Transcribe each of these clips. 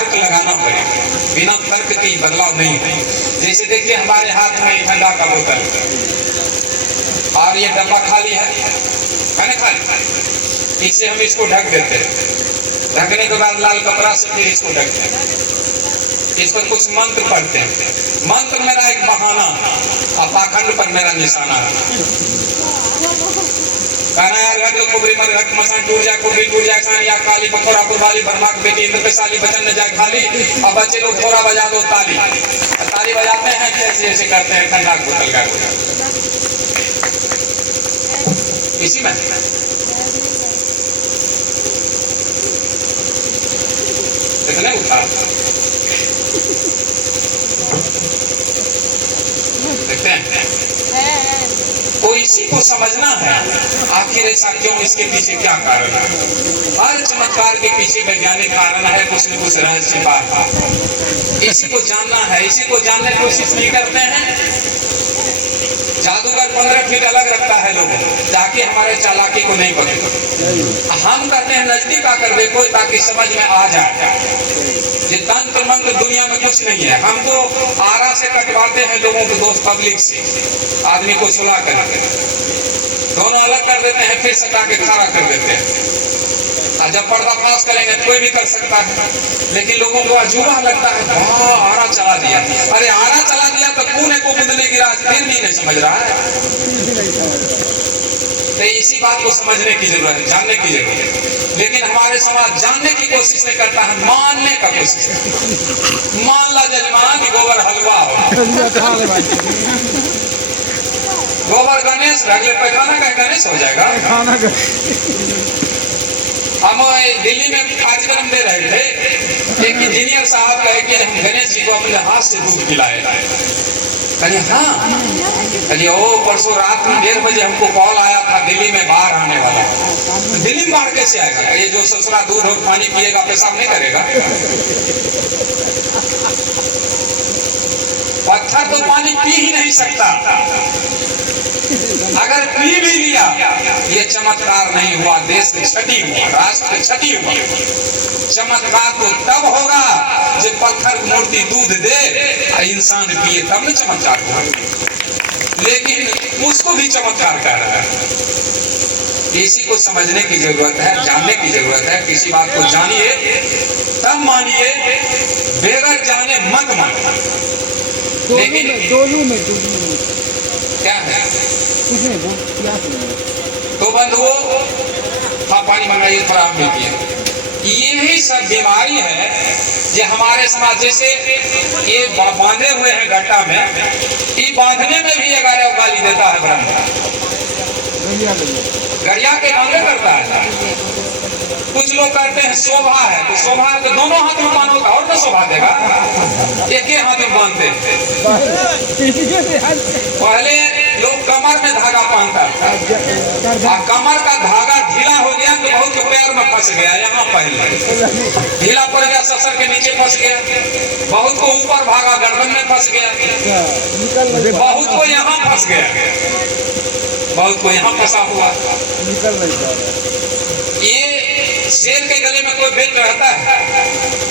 तर्क लगाना पड़ेगा, बिना तर्क के बदलाव नहीं है। जैसे देखिए हमारे हाथ में ठंडा का बोतल और ये डब्बा खाली है ना, खाली, इससे हम इसको ढक देते हैं, ढकने के बाद लाल कपड़ा से फिर इसको ढकते हैं, इस पर कुछ मंत्र पढ़ते हैं। मंत्र मेरा एक बहाना और पाखंड पर मेरा निशाना है। कुबरी मर रख मसान टूट जाए, कुबरी टूट जाए सान या काली बखोरा कुर्बाली बर्मा की बेटी इंद्र पे साली बचन न जाए खाली। अब बच्चे लोग थोड़ा बजा दो ताली, ताली बजाते हैं कैसे ऐसे करते हैं ठंडा बोतल का इसी में कितने उठा देखते हैं। तो इसी को समझना है आखिर ऐसा क्यों, इसके पीछे क्या कारण है। हर चमत्कार के पीछे वैज्ञानिक कारण है, कुछ न कुछ रहस्य बात है। इसी को जानना है, इसी को जानने की कोशिश नहीं करते हैं। जादूगर 15 फीट अलग रखता है लोगों ताकि हमारे चालाकी को नहीं पकड़े। हम कहते हैं नजदीक आकर देखो ताकि समझ में आ जाए। ये तंत्र मंत्र दुनिया में कुछ नहीं है। हम तो आरा से कटवाते हैं लोगों को, दोस्त पब्लिक से, आदमी को सुला करके दोनों अलग कर देते हैं, फिर सटा के खड़ा कर देते हैं। जब पर्दाफाश करेंगे कोई भी कर सकता है, लेकिन लोगों को अजूबा लगता है, वाह आरा चला दिया। अरे आरा चला दिया तो कूने को बुदले गिरा, फिर भी नहीं समझ रहा है। तो इसी बात को समझने की जरूरत है, जानने की जरूरत है। लेकिन हमारे समाज जानने की कोशिश नहीं करता है, मानने का कोशिश करता। मान ला जजमान गोबर हलवा हो, गोबर गणेश, अगले पैखाना का गणेश हो जाएगा। हम दिल्ली में कार्यक्रम दे रहे थे, एक इंजीनियर साहब कहे कि हम गणेश जी को अपने हाथ से दूध पिलाए। कहिए हाँ, कहिए ओ परसों रात में 1:30 बजे हमको कॉल आया था दिल्ली में बाहर आने वाला। दिल्ली में बाहर कैसे आएगा? ये जो ससुरा दूध और पानी पिएगा पेशाब नहीं करेगा। पत्थर तो पानी पी ही नहीं सकता, अगर पी भी लिया ये चमत्कार नहीं हुआ, देश की क्षति हुआ, राष्ट्र की क्षति हुआ। चमत्कार तो तब होगा जब पत्थर मूर्ति दूध दे और इंसान पिए, तब न चमत्कार हुआ। लेकिन उसको भी चमत्कार कह रहा है। इसी को समझने की जरूरत है, जानने की जरूरत है। किसी बात को जानिए तब मानिए, बगैर जाने मत मानिए। लेकिन दोनों में क्या है तो बंधुओं, हाँ पानी मंगाइए थोड़ा आप पीजिए। यही सब बीमारी है जो हमारे समाज, जैसे ये बांधे हुए हैं घट्टा में, ये बांधने में भी 11 गाली देता है ब्रह्म, गरिया के बांधे करता है। कुछ लोग कहते हैं शोभा है, तो शोभा है तो दोनों हाथ में बांधो और तो शोभा देगा, एक ही हाथ में बांधते। पहले लोग कमर में धागा बांधता था, कमर का धागा ढीला हो गया तो बहुत के पैर में फंस गया, यहाँ पहले ढीला पड़ गया, ससर के नीचे फंस गया, बहुत को ऊपर भागा गर्दन में फंस गया, बहुत को यहाँ फंस गया, बहुत को यहाँ फंसा हुआ। ये शेर के गले में कोई बेल्ट रहता है,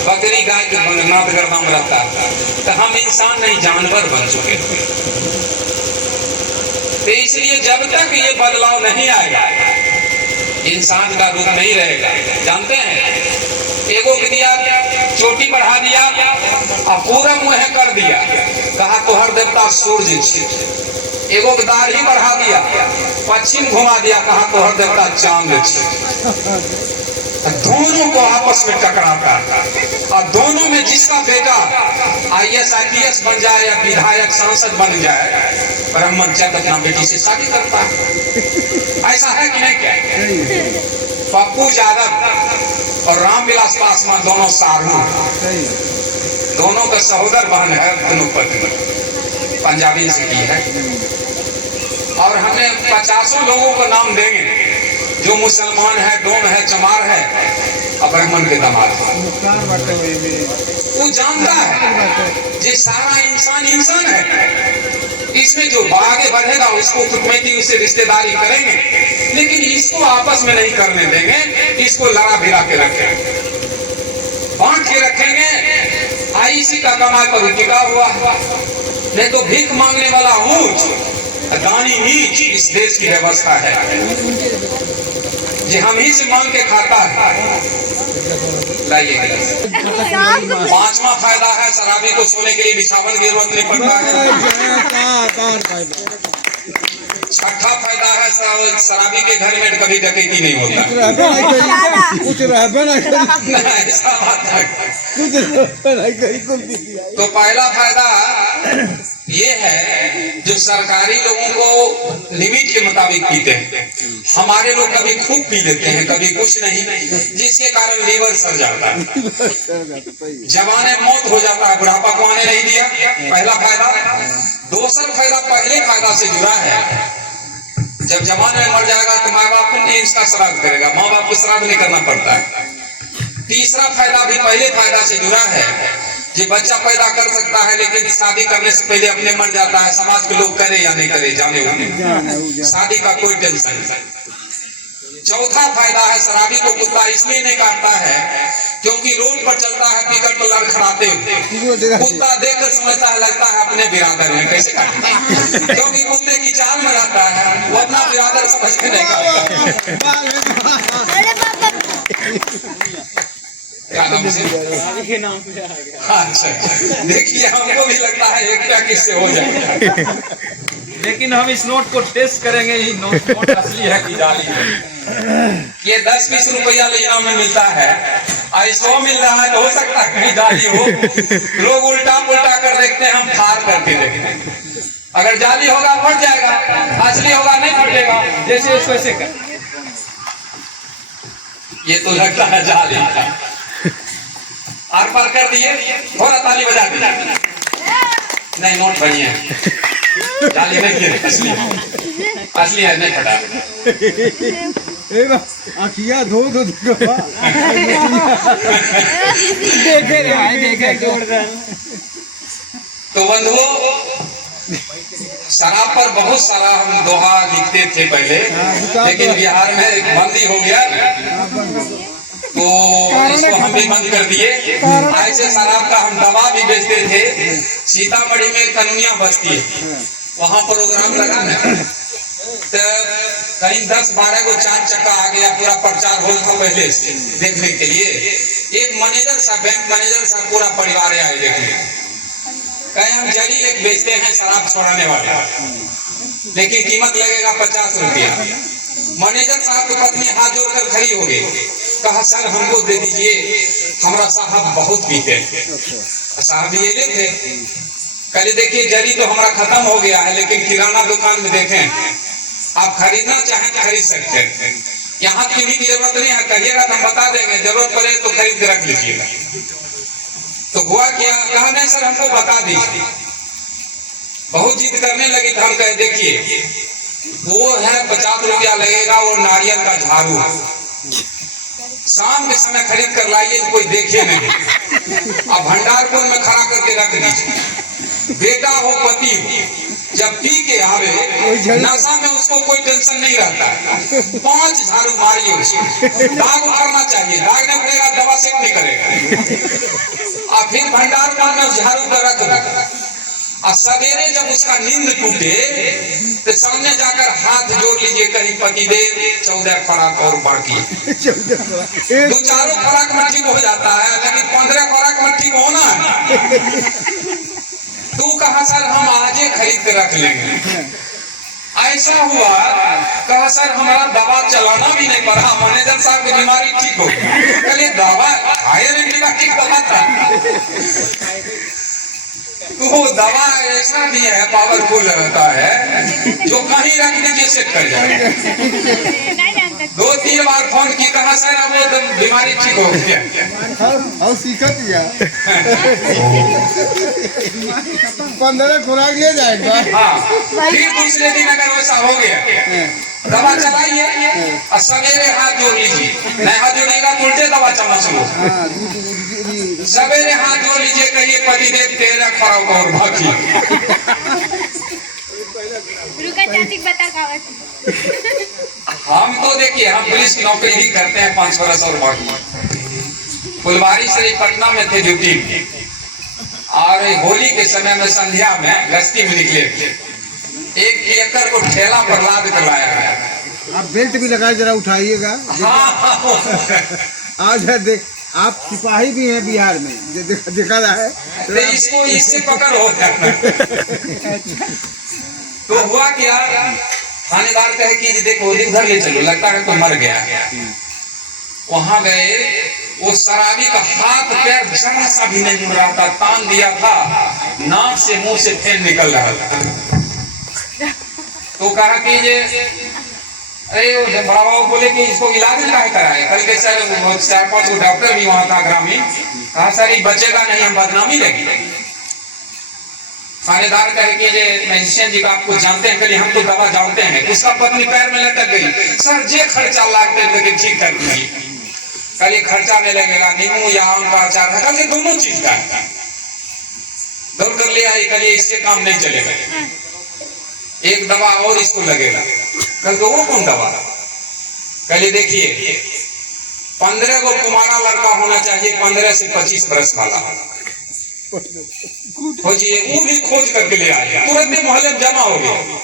बकरी गाय के नाथ गर्दन में रहता है, तो हम इंसान नहीं जानवर बन चुके। तो इसलिए जब तक ये बदलाव नहीं आएगा, इंसान का रूप नहीं रहेगा। जानते हैं, एगो के दिया चोटी बढ़ा दिया और पूरा मुँह कर दिया, कहा तोहर देवता सूर्य। एगो के दाढ़ी बढ़ा दिया, पश्चिम घुमा दिया, कहा तोहर देवता चांद। दोनों को आपस में टकराता और दोनों में जिसका बेटा IAS IPS बन जाए या विधायक सांसद बन जाए, ब्राह्मण अपना बेटी से शादी करता है। ऐसा है कि नहीं? क्या पप्पू यादव और रामविलास पासवान दोनों साधु, दोनों का सहोदर बहन है, दोनों पत्नी पंजाबी से की है। और हमें 50 लोगों को नाम देंगे जो मुसलमान है, डोम है, चमार है और ब्राह्मण के दामाद है। वो जानता है ये सारा इंसान है, इसमें जो आगे बढ़ेगा उसको कुटमैती उससे रिश्तेदारी करेंगे, लेकिन इसको आपस में नहीं करने देंगे, इसको लड़ा भिड़ा के रखेंगे, बांट के रखेंगे। इसी का कमाई पर टिका हुआ है। नहीं तो भीख मांगने वाला ऊंच, दानी नीच इस देश की व्यवस्था है। जो हम ही से मांग के खाता है। लाइए पांचवा फायदा है, शराबी को सोने के लिए बिछावन की जरूरत नहीं पड़ता है। छठा फायदा है, शराबी के घर में कभी डकैती नहीं होता। ऐसा बात है। तो पहला फायदा ये है, जो सरकारी लोगों को लिमिट के मुताबिक पीते हैं, हमारे लोग कभी खूब पी लेते हैं, कभी कुछ नहीं, जिसके कारण लीवर सड़ जाता है, जवाने मौत हो जाता है, बुढ़ापा को आने नहीं दिया। पहला फायदा। दूसरा फायदा पहले फायदा से जुड़ा है। जब जवान में मर जाएगा तो माँ बाप ने इसका श्राद्ध करेगा, माँ बाप को श्राद्ध नहीं करना पड़ता है। तीसरा फायदा भी पहले फायदा से जुड़ा है, कि बच्चा पैदा कर सकता है, लेकिन शादी करने से पहले अपने मर जाता है। समाज के लोग करे या नहीं करे, जाने होने, शादी का कोई टेंशन नहीं। चौथा फायदा है, शराबी को कुत्ता इसलिए नहीं काटता है क्योंकि रोड पर चलता है पीकर तो लड़खड़ाते हुए, कुत्ता देखकर समझता है, लगता है अपने बिरादर है, कैसे काटता, क्योंकि कुत्ते की चाल में रहता है, वो अपना बिरादर समझ के नहीं काटता। क्या नाम से? अच्छा, देखिए हमको भी लगता है एक क्या किससे हो जाएगा, लेकिन हम इस नोट को टेस्ट करेंगे, ये नोट असली है कि जाली है। ये 10-20 रुपया इनाम में मिलता है, 100 मिल रहा है, तो हो सकता है कहीं जाली हो। लोग उल्टा पुल्टा कर देखते हैं, हम फाड़ करके देखते हैं। अगर जाली होगा फट जाएगा, असली होगा नहीं फटेगा। जैसे इसको ऐसे कर, ये तो लगता है जाली था। आर पार कर दिए, थोड़ा ताली बजा दी। नहीं, नोट बढ़िया है, जाली नहीं है, असली है, नहीं फटा। आखिया धो देखे तो बंधुओं, शराब पर बहुत सारा हम दोहा लिखते थे पहले, लेकिन बिहार में एक बंदी हो गया, तो इसको हम भी बंद कर दिए। ऐसे शराब का हम दवा भी बेचते थे। सीतामढ़ी में कनुनिया बस्ती है, वहाँ प्रोग्राम लगा ना, तो कहीं 10-12 को 4 चक्का आ गया, पूरा प्रचार हो था पहले से देखने के लिए। एक मैनेजर साहब, बैंक मैनेजर साहब, पूरा परिवार आए देखने। कहे हम जड़ी एक बेचते हैं शराब छोड़ाने वाले, लेकिन कीमत लगेगा 50 रुपया। मैनेजर साहब की पत्नी हाथ जोड़कर खड़ी हो गई, कहा सर हमको दे दीजिए, हमारा साहब बहुत पीते हैं। साहब ये लेते, कल देखिए जरी तो हमारा खत्म हो गया है, लेकिन किराना दुकान में देखें, आप खरीदना चाहें तो खरीद सकते हैं। यहाँ किन्हीं की जरूरत नहीं है, कहिएगा तो हम बता देंगे, जरूरत पड़े तो खरीद के रख लीजिएगा। तो हुआ क्या, कहा नहीं सर हमको बता दीजिए। बहुत जिद करने लगी तो हम कहे देखिए वो है 50 रुपया लगेगा, वो नारियल का झाड़ू, शाम के समय खरीद कर लाइए, कोई देखे नहीं, अब भंडारपुर में खड़ा करके रख दीजिए। बेटा हो पति हो, जब पी के आवे नशा में उसको कोई टेंशन नहीं रहता, 5 झाड़ू मारिए उसको, दाग उतरना चाहिए, दाग नहीं पड़ेगा दवा सेट नहीं करेगा। और फिर भंडारपुर में झाड़ू पर रख दो, और सवेरे जब उसका नींद टूटे तो सामने जाकर हाथ जोड़ लीजिए, कहीं पतिदेव 14 खुराक और बाकी 2-4 खुराक में ठीक हो जाता है, लेकिन 15 खुराक में ठीक होना है। तू कहा सर हम आजे खरीद के रख लेंगे। ऐसा हुआ, कहा सर हमारा दवा चलाना भी नहीं पड़ा, मैनेजर साहब की बीमारी ठीक हो गई। कल दवा हायर एंटीबायोटिक दवा था, तो वो दवा ऐसा भी है, पावरफुल रहता है, जो कहीं रख दीजिए सेट कर जाएगा। 2-3 बार फोन की, कहा सर अब वो बीमारी ठीक हो गया, और सीखा दिया 15 खुराक ले जाएगा। हाँ, फिर दूसरे दिन अगर वैसा हो गया, दवा चलाइए और सवेरे हाथ जोड़ लीजिए, नहीं हाथ जोड़ेगा तो उल्टे दवा चलना शुरू। सवेरे हाथ जोड़ लीजिए, कहिए पतिदेव 13 खुराक और बाकी। हम तो देखिए, हम पुलिस की नौकरी ही करते हैं 5 वर्ष और बाकी। फुलवारी से पटना में थे ड्यूटी, और होली के समय में संध्या में गश्ती में निकले, एक एकड़ को ठेला पर लाद कर लाया गया। आप बेल्ट भी लगाए, जरा उठाइएगा। हाँ आज है देख, आप सिपाही भी हैं बिहार में, जो देखा रहा है। तो इसको इससे पकड़ होता है। तो हुआ क्या, थानेदार कहे कि देखो उधर ले चलो, लगता है तो मर गया। वहां गए, वो शराबी का हाथ पैर जरा सा भी नहीं मुड़ रहा था, तान दिया था, नाक से मुंह से फेन निकल रहा था। तो कहा कि ये अरे बड़ा बाबू बोले कि इसको इलाज क्या कराए। कल के सर 4-5 डॉक्टर भी वहां था ग्रामीण, कहा सर ये बचेगा नहीं, हम बदनामी लगी। थानेदार कहे कि ये मैजिस्ट्रेट जी का आपको जानते हैं, कल हम तो दवा जानते हैं। उसका पत्नी पैर में लटक गई, सर जे खर्चा लागते लेकिन ठीक कर दूंगी। कल ये खर्चा में लगेगा, नींबू या आम का अचार है, कल ये दोनों चीज का दौड़ कर ले आई। कल इससे काम नहीं चलेगा, एक दवा और इसको लगेगा। कल तो वो कौन दवा? कल ये देखिए 15 को कुमारा लड़का होना चाहिए, 15 से 25 बरस वाला खोजिए, वो भी खोज करके ले आया, तुरंत मोहल्ले में जमा हो गया।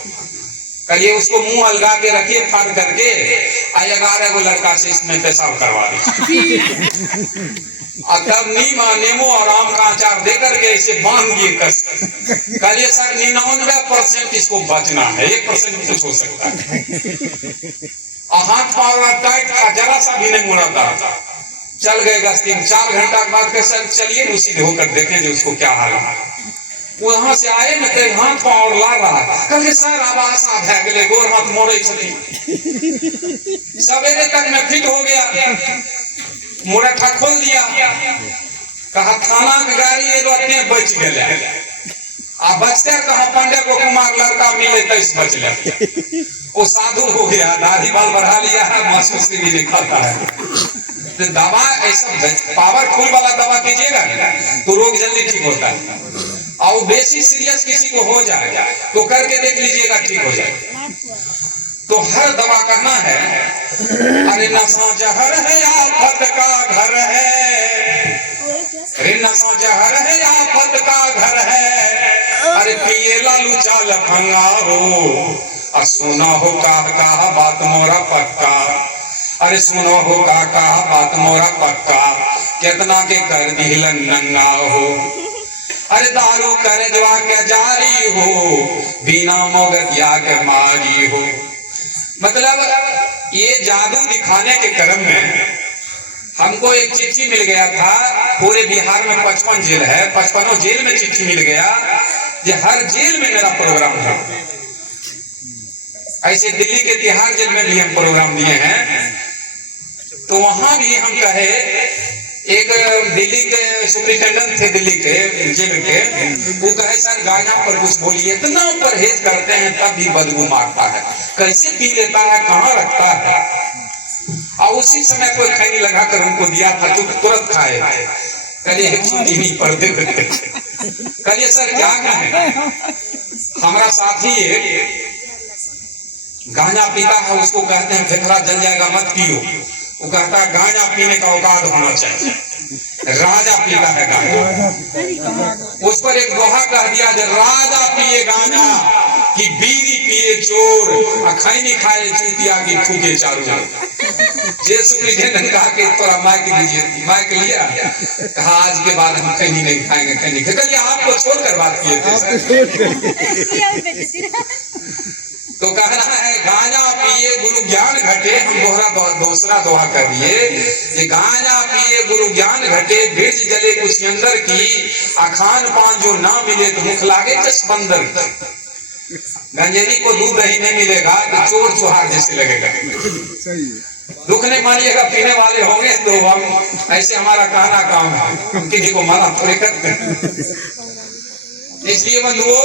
कहिए उसको मुंह अलगा के रखिए, फाड़ करके 11 को लड़का से इसमें पेशाब करवा दे। तब नींबू और आम का अचार देकर के इसे बांध दिए कस। कहिए सर 99% इसको बचना है, 1% कुछ हो सकता है। और हाथ पाव टाइट था, जरा सा भी नहीं मुड़ा था। चल गए गश्ती, 4 घंटा के बाद सर चलिए उसी होकर देखें जो उसको क्या हाल है। वो यहाँ से आए में कई हाथ पाव ला रहा है। कल सर आवाज आ गए, गोर हाथ मोड़े सवेरे तक में फिट हो गया, मुरठा खोल दिया। कहा थाना की गाड़ी एगो बच गए, आ बचते कहा 15 को कुमार लड़का मिले 23 बच ले। वो साधु हो गया, दाढ़ी बाल बढ़ा लिया है, महसूस भी नहीं खाता है। तो दवा ऐसा पावरफुल वाला दवा कीजिएगा तो रोग जल्दी ठीक होता है। और बेसी सीरियस किसी को हो जाए तो करके देख लीजिएगा, ठीक हो जाए। तो हर दवा कहना है, अरे नशा जहर है आफत का घर है, अरे नशा जहर है आफत का घर है, अरे पिए लालू चाल फंगा हो, सुना हो का बात मोरा पक्का, अरे सुनो हो का बात मोरा पक्का, कितना के कर दिलन नंगा हो, अरे दारू कर जवा के जारी हो, बिना मोगतिया के मारी हो। मतलब ये जादू दिखाने के क्रम में हमको एक चिट्ठी मिल गया था। पूरे बिहार में 55 जेल है, 55 जेल में चिट्ठी मिल गया, ये हर जेल में मेरा प्रोग्राम था। ऐसे दिल्ली के तिहाड़ जेल में भी हम प्रोग्राम दिए हैं। तो वहां भी हम कहे, एक दिल्ली के सुप्रिंटेंडेंट थे दिल्ली के जेल के, वो कहे सर गाना पर कुछ बोलिए, इतना परहेज करते हैं तब भी बदबू मारता है, कैसे पी लेता है, कहाँ रखता है। और उसी समय कोई खैनी लगाकर उनको दिया था जो तुरंत खाए। कहिए एक छुट्टी नहीं पड़ते थे। कहिए सर क्या कहें, हमारा साथी गांजा पीता है, उसको कहते हैं फेफड़ा जल जाएगा मत पियो। वो कहता है गांजा पीने का औकात होना चाहिए, राजा पीता है गांजा। उस पर एक दोहा कह दिया, जब राजा पिए गांजा कि बीड़ी पिए चोर, खैनी खाए चूतिया की थूके चारू। जेल सुप्रिंटेंडेंट कहा कि थोड़ा माइक दीजिए, माइक लिया, कहा आज के बाद हम खैनी नहीं खाएंगे, खैनी कहिए आपको छोड़कर बात किए थे। तो कहना है गांजा पिए गुरु ज्ञान घटे, हम दूसरा दोहा कर दिए, गांजा पिए गुरु ज्ञान घटे, बिरज जले कुछ अंदर की, अखान पान जो ना मिले तो मुख लागे कस बंदर। गंजेरी को दूध दही नहीं मिलेगा तो चोर चुहार जैसे लगेगा। दुख नहीं मानिएगा, पीने वाले होंगे तो हम ऐसे, हमारा कहना काम है, किसी को मना थोड़े करते। इसलिए बंधुओं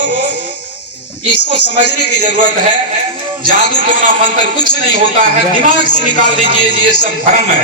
इसको समझने की जरूरत है। जादू टोना मंत्र कुछ नहीं होता है, दिमाग से निकाल दीजिए, ये सब भ्रम है।